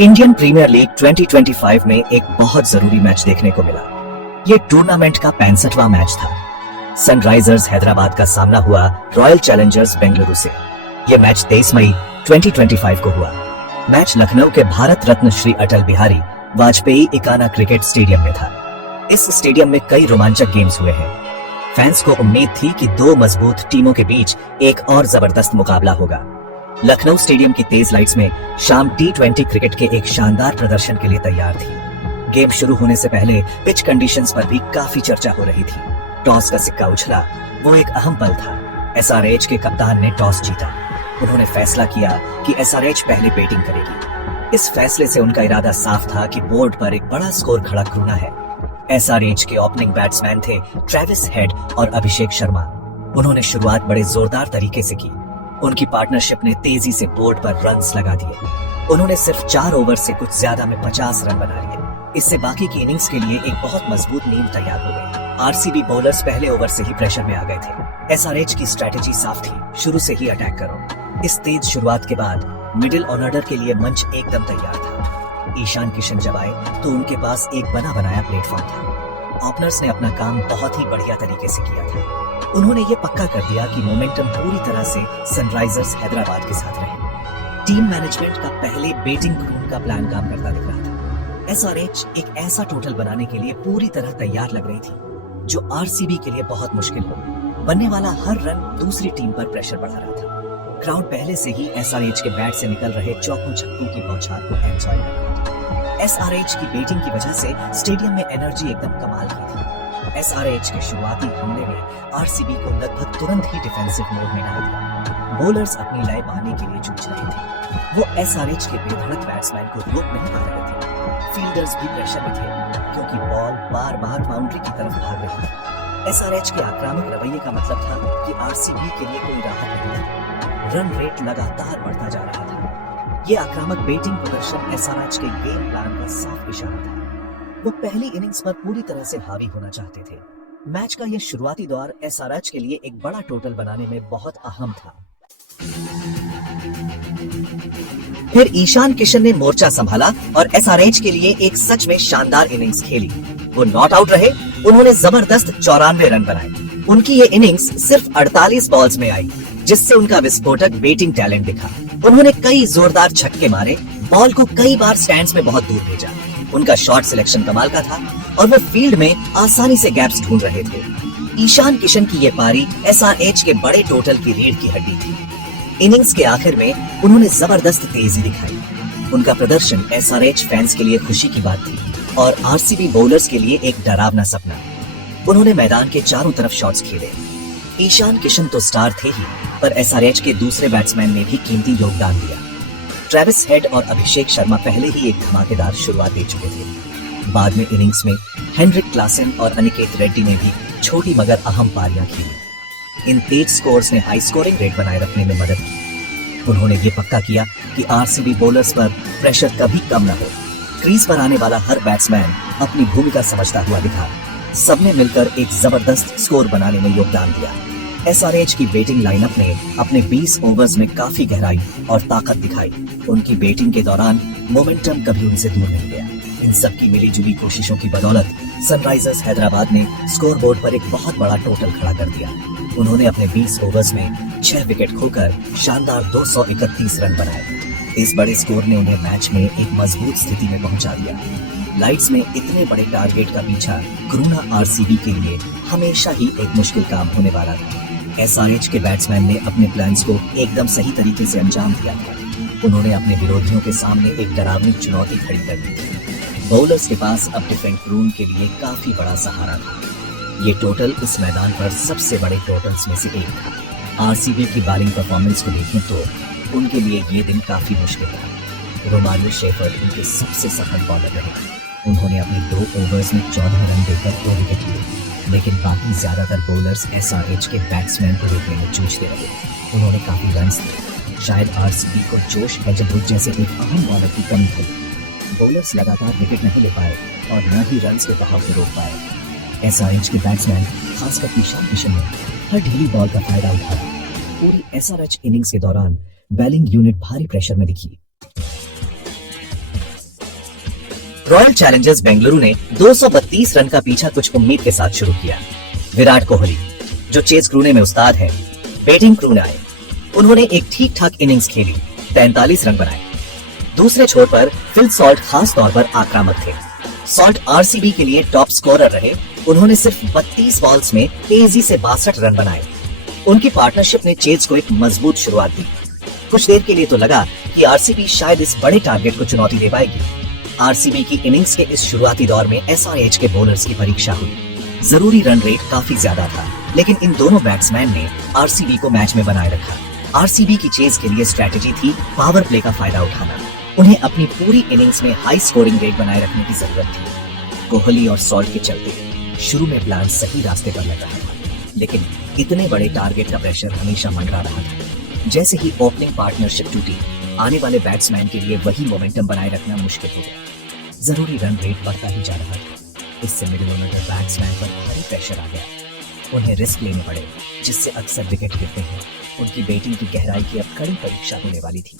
Indian premiere league 2025 में एक बहुत जरूरी मैच देखने को मिला। ये टूर्नामेंट का 65वां मैच था। सनराइजर्स हैदराबाद का सामना हुआ रॉयल चैलेंजर्स बेंगलुरु से। यह मैच 23 मई 2025 को हुआ। मैच लखनऊ के भारत रत्न श्री अटल बिहारी वाजपेयी इकाना क्रिकेट स्टेडियम में था। इस स्टेडियम में कई रोमांचक गेम्स हुए हैं। फैंस को उम्मीद थी कि दो मजबूत टीमों के बीच एक और जबरदस्त मुकाबला होगा। लखनऊ स्टेडियम की तेज लाइट्स में शाम T20 क्रिकेट के एक शानदार प्रदर्शन के लिए तैयार थी। गेम शुरू होने से पहले पिच कंडीशंस पर भी काफी चर्चा हो रही थी। टॉस का सिक्का उछला, वो एक अहम पल था। SRH के कप्तान ने टॉस जीता। उन्होंने फैसला किया कि SRH पहले बैटिंग करेगी। इस फैसले से उनका इरादा साफ था कि बोर्ड पर एक बड़ा स्कोर खड़ा करना है। SRH के ओपनिंग बैट्समैन थे ट्रेविस हेड और अभिषेक शर्मा। उन्होंने शुरुआत बड़े जोरदार तरीके से की। उनकी पार्टनरशिप ने तेजी से बोर्ड पर रन्स लगा दिए। उन्होंने सिर्फ 4 ओवर से कुछ ज्यादा में 50 रन बना लिए। इससे बाकी की इनिंग्स के लिए एक बहुत मजबूत नींव तैयार हो गई। RCB बॉलर्स पहले ओवर से ही प्रेशर में आ गए थे। SRH की स्ट्रेटेजी साफ थी, शुरू से ही अटैक करो। इस तेज शुरुआत के बाद मिडिल ऑर्डर के लिए मंच एकदम तैयार था। ईशान किशन जब आए तो उनके पास एक बना बनाया प्लेटफॉर्म था। ओपनर्स ने अपना काम बहुत ही बढ़िया तरीके से किया था। उन्होंने ये पक्का कर दिया कि मोमेंटम पूरी तरह से सनराइजर्स हैदराबाद के साथ रहे। टीम मैनेजमेंट का पहले बैटिंग क्रून का प्लान काम करता दिख रहा था। SRH एक ऐसा टोटल बनाने के लिए पूरी तरह तैयार लग रही थी जो RCB के लिए बहुत मुश्किल हो। बनने वाला हर रन दूसरी टीम पर प्रेशर बढ़ा रहा था। क्राउड पहले से ही SRH के बैट से निकल रहे चौकों छक्कों की बौछार को एंजॉय कर रहा था। SRH की बैटिंग की वजह से स्टेडियम में एनर्जी एकदम कमाल की थी। SRH के शुरुआती हमले ने RCB को लगभग तुरंत ही डिफेंसिव मोड में डाल दिया। बॉलर्स अपनी लय पाने के लिए जूझ रहे थे। वो SRH के बेधड़क बैट्समैन को रोक नहीं पा रहे थे। फील्डर्स भी प्रेशर में थे क्योंकि बॉल बार बार बाउंड्री की तरफ भाग रही थी। SRH के आक्रामक रवैये का मतलब था कि RCB के लिए कोई राहत नहीं थी। रन रेट लगातार बढ़ता जा रहा था। ये आक्रामक बैटिंग प्रदर्शन SRH के गेम प्लान का साफ इशारा था। वो पहली इनिंग्स पर पूरी तरह से हावी होना चाहते थे। मैच का यह शुरुआती दौर SRH के लिए एक बड़ा टोटल बनाने में बहुत अहम था। फिर ईशान किशन ने मोर्चा संभाला और SRH के लिए एक सच में शानदार इनिंग्स खेली। वो नॉट आउट रहे। उन्होंने जबरदस्त 94 रन बनाए। उनकी ये इनिंग्स सिर्फ 48 बॉल्स में आई, जिससे उनका विस्फोटक बैटिंग टैलेंट दिखा। उन्होंने कई जोरदार छक्के मारे, बॉल को कई बार स्टैंड्स में बहुत दूर भेजा। उनका शॉट सिलेक्शन कमाल का था और वो फील्ड में आसानी से गैप्स ढूंढ रहे थे। ईशान किशन की ये पारी SRH के बड़े टोटल की रीढ़ की हड्डी थी। इनिंग्स के आखिर में उन्होंने जबरदस्त तेजी दिखाई। उनका प्रदर्शन SRH फैंस के लिए खुशी की बात थी और RCB बॉलर्स के लिए एक डरावना सपना। उन्होंने मैदान के चारों तरफ शॉट्स खेले। ईशान किशन तो स्टार थे ही, पर SRH के दूसरे बैट्समैन ने भी कीमती योगदान दिया। ट्रेविस हेड और अभिषेक शर्मा पहले ही एक धमाकेदार शुरुआत दे चुके थे। बाद में इनिंग्स में हेनरिक क्लासन और अनिकेत रेड्डी ने भी छोटी मगर अहम पारियां खेली। इन तेज स्कोर्स ने हाई स्कोरिंग रेट बनाए रखने में मदद की। उन्होंने ये पक्का किया कि RCB बॉलर्स पर प्रेशर कभी कम न हो। क्रीज पर आने वाला हर बैट्समैन अपनी भूमिका समझता हुआ दिखा। सबने मिलकर एक जबरदस्त स्कोर बनाने में योगदान दिया। SRH की बैटिंग लाइनअप ने अपने 20 ओवर्स में काफी गहराई और ताकत दिखाई। उनकी बैटिंग के दौरान मोमेंटम कभी उनसे दूर नहीं गया। इन सब की मिलीजुली कोशिशों की बदौलत सनराइजर्स हैदराबाद ने स्कोरबोर्ड पर एक बहुत बड़ा टोटल खड़ा कर दिया। उन्होंने अपने 20 ओवर्स में 6 विकेट खोकर शानदार 231 रन बनाए। इस बड़े स्कोर ने उन्हें मैच में एक मजबूत स्थिति में पहुंचा दिया। लाइट्स में इतने बड़े टारगेट का पीछा करूना RCB के लिए हमेशा ही एक मुश्किल काम होने वाला था। SRH के बैट्समैन ने अपने प्लान्स को एकदम सही तरीके से अंजाम दिया था। उन्होंने अपने विरोधियों के सामने एक डरावनी चुनौती खड़ी कर दी थी। बॉलर्स के पास अब डिफेंड क्रून के लिए काफी बड़ा सहारा था। ये टोटल इस मैदान पर सबसे बड़े टोटल्स में से एक था। RCB की बॉलिंग परफॉर्मेंस को देखें तो उनके लिए ये दिन काफी मुश्किल था। रोमारियो शेफर्ड उनके सबसे सफल बॉलर रहे। उन्होंने अपने 2 ओवर्स में 14 रन देकर 2 विकेट लिए, लेकिन बाकी ज्यादातर बॉलर्स SRH के बैट्समैन को रोकने में जूझते रहे। उन्होंने काफी रन्स दिए। शायद RCB को जोश हेजलवुड जैसे एक अहम बॉलर की कमी थी। बॉलर्स लगातार विकेट नहीं ले पाए और न ही रन्स के बहाव को रोक पाए। SRH के बैट्समैन खासकर ईशान किशन ने हर ढीली बॉल का फायदा उठाया। पूरी SRH इनिंग्स के दौरान बैलिंग यूनिट भारी प्रेशर में दिखी। रॉयल चैलेंजर्स बेंगलुरु ने 232 रन का पीछा कुछ उम्मीद के साथ शुरू किया। विराट कोहली, जो चेस क्रूने में उस्ताद हैं, बैटिंग क्रू में आए। उन्होंने एक ठीक ठाक इनिंग्स खेली, 43 रन बनाए। दूसरे छोर पर फिल सॉल्ट खास तौर पर आक्रामक थे। सॉल्ट आरसीबी के लिए टॉप स्कोरर रहे। उन्होंने सिर्फ 32 बॉल्स में तेजी से 62 रन बनाए। उनकी पार्टनरशिप ने चेज को एक मजबूत शुरुआत दी। कुछ देर के लिए तो लगा कि आरसीबी शायद इस बड़े टारगेट को चुनौती दे पाएगी। आरसीबी की इनिंग्स के इस शुरुआती दौर में एसआरएच के बॉलर्स की परीक्षा हुई। जरूरी रन रेट काफी ज्यादा था, लेकिन इन दोनों बैट्समैन ने आरसीबी को मैच में बनाए रखा। आरसीबी की चेज के लिए स्ट्रेटेजी थी पावर प्ले का फायदा उठाना। उन्हें अपनी पूरी इनिंग्स में हाई स्कोरिंग रेट बनाए रखने की जरूरत थी। कोहली और सॉल्ट के चलते शुरू में प्लान सही रास्ते पर लग रहा था, लेकिन इतने बड़े टारगेट का प्रेशर हमेशा मंडरा रहा था। जैसे ही ओपनिंग पार्टनरशिप टूटी, आने वाले बैट्समैन के लिए वही मोमेंटम बनाए रखना मुश्किल हो गया। जरूरी रन रेट बढ़ता ही जा रहा था। इससे मिडिल ऑर्डर बैट्समैन पर भारी प्रेशर आ गया। उन्हें रिस्क लेने पड़े, जिससे अक्सर विकेट गिरते हैं। उनकी बैटिंग की गहराई की अब कड़ी परीक्षा होने वाली थी।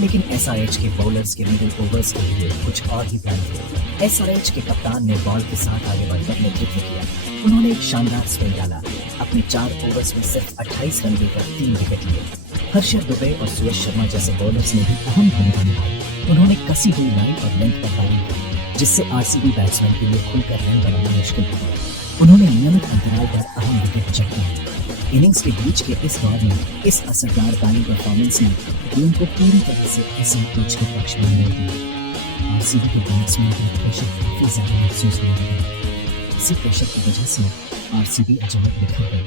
लेकिन एसआरएच के बॉलर्स के मिडिल ओवर्स के लिए कुछ और ही प्लान थे। एसआरएच के कप्तान ने बॉल के साथ आगे बढ़कर नेतृत्व किया। उन्होंने एक शानदार स्पिन डाला। अपने 4 ओवर्स में सिर्फ 28 रन देकर 3 विकेट लिए। हर्षद दुबे और सुयश शर्मा जैसे बॉलर्स ने भी अहम भूमिका निभाई। उन्होंने कसी हुई लाइन और लेंथ पर बॉलिंग की, जिससे आरसीबी बैट्समैन के लिए खुलकर रन बनाना मुश्किल हो गया। उन्होंने नियमित अंतराल पर अहम विकेट चटकाए। इनिंग्स के बीच के इस दौर में इस असरदार बॉलिंग परफॉर्मेंस ने टीम को पूरी तरह से एसआरएच के पक्ष में मोड़ दिया। आरसीबी के बैट्समैन का प्रेशर काफी ज्यादा महसूस हो रहा है। इसी प्रेशर की वजह से आरसीबी अचानक बिखर गई।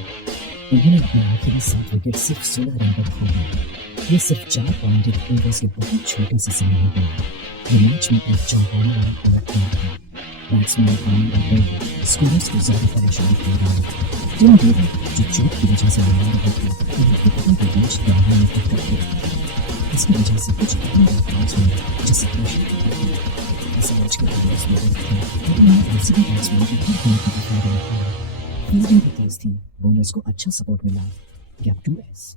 उन्होंने अपने आखिरी 7 विकेट सिर्फ 16 रन पर खो दिए। ये सिर्फ 4 पॉइंट ओवर्स के बहुत छोटे से समय में हुआ। ये मैच में एक चौंकाने वाला पलट था। बैट्समैन स्कोरर्स को ज्यादा परेशानी कर रहा है। तीन गेंद जो चोट की वजह से लगा रहे थे, उनके के बीच दबाव में टक्कर गई। इसकी वजह से कुछ बैट्स में जैसे प्रेशर ऐसे मैच के बॉलर्स में थे, उन्होंने आरसीबी बैट्समैन की हर गेंद का फायदा उठाया। फील्डिंग भी तेज थी, बॉलर्स को अच्छा सपोर्ट मिला। Gap 2S।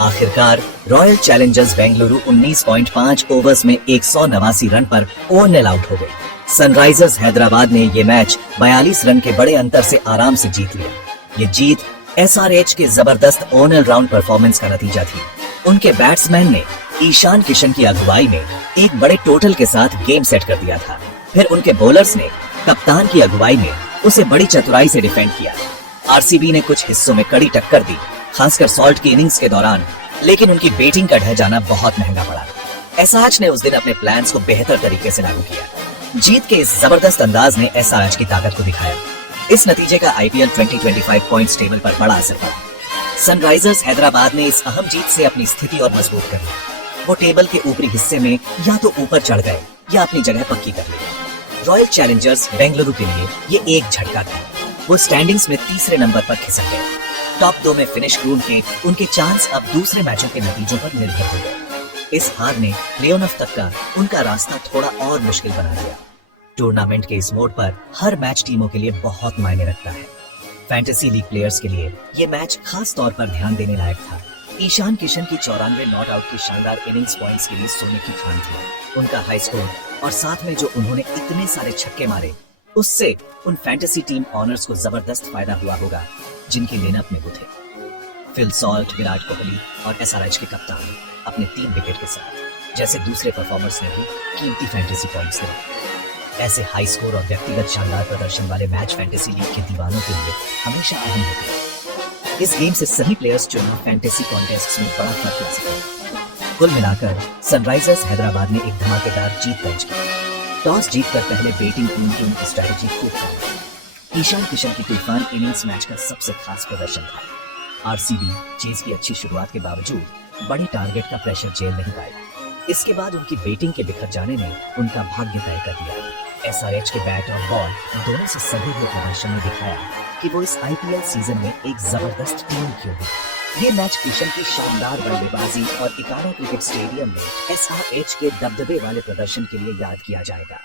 आखिरकार रॉयल चैलेंजर्स बेंगलुरु 19.5 ओवर्स में 189 रन पर ओवर आउट हो गई। सनराइजर्स हैदराबाद ने ये मैच 42 रन के बड़े अंतर से आराम से जीत लिया। ये जीत एसआरएच के जबरदस्त ऑल राउंड परफॉर्मेंस का नतीजा थी। उनके बैट्समैन ने ईशान किशन की अगुवाई में एक बड़े टोटल के साथ गेम सेट कर दिया था। फिर उनके बॉलर्स ने कप्तान की अगुवाई में उसे बड़ी चतुराई से डिफेंड किया। आरसीबी ने कुछ हिस्सों में कड़ी टक्कर दी, खासकर सॉल्ट की इनिंग्स के दौरान, लेकिन उनकी बैटिंग का ढह जाना बहुत महंगा पड़ा। एसआरएच ने उस दिन अपने प्लान्स को बेहतर तरीके से लागू किया। जीत के इस जबरदस्त अंदाज ने एसआरएच की ताकत को दिखाया। इस नतीजे का आईपीएल 2025 पॉइंट्स टेबल पर बड़ा असर पड़ा। सनराइजर्स हैदराबाद ने इस अहम जीत से अपनी स्थिति और मजबूत कर ली। वो टेबल के ऊपरी हिस्से में या तो ऊपर चढ़ गए या अपनी जगह पक्की कर ली। रॉयल चैलेंजर्स बेंगलुरु के लिए ये एक झटका था। वो स्टैंडिंग्स में तीसरे नंबर पर खिसक गए। टॉप 2 में फिनिश ढूंढ के उनके चांस अब दूसरे मैचों के नतीजों पर निर्भर हो गए। इस हार ने प्लेऑफ तक का उनका रास्ता थोड़ा और मुश्किल बना दिया। टूर्नामेंट के इस मोड पर हर मैच टीमों के लिए बहुत मायने रखता है। फैंटेसी लीग प्लेयर्स के लिए ये मैच खास तौर पर ध्यान देने लायक था। ईशान किशन की 94 नॉट आउट की शानदार इनिंग्स पॉइंट्स के लिए सोने की खान थी। उनका हाई स्कोर और साथ में जो उन्होंने इतने सारे छक्के मारे, उससे उन फैंटेसी टीम ऑनर्स को जबरदस्त फायदा हुआ होगा जिनकी लेनअप में वो थे। फिल सॉल्ट, विराट कोहली और एसआरएच के कप्तान अपने 3 विकेट के साथ जैसे दूसरे परफॉर्मर्स ने भी कीमती फैंटेसी पॉइंट्स दिए। ऐसे हाई स्कोर और व्यक्तिगत शानदार प्रदर्शन वाले मैच फैंटेसी लीग के दीवानों के लिए हमेशा अहम होते हैं। इस गेम से सभी प्लेयर्स चुनाव फैंटेसी कॉन्टेस्ट में बड़ा फर्क ला सके। कुल मिलाकर सनराइजर्स हैदराबाद ने एक धमाकेदार जीत दर्ज की। टॉस जीतकर पहले बैटिंग टीम की उनकी स्ट्रेटेजी खूब काम। ईशान किशन की तूफान इनिंग्स मैच का सबसे खास प्रदर्शन था। आरसीबी चेज की अच्छी शुरुआत के बावजूद बड़े टारगेट का प्रेशर झेल नहीं पाई। इसके बाद उनकी बैटिंग के बिखर जाने ने उनका भाग्य तय कर दिया। एसआरएच के बैट और बॉल दोनों से सभी हुए प्रदर्शन ने दिखाया कि वो इस आईपीएल सीजन में एक जबरदस्त टीम क्यों है। ये मैच किशन की शानदार बल्लेबाजी और इकारा क्रिकेट स्टेडियम में एसआरएच के दबदबे वाले प्रदर्शन के लिए याद किया जाएगा।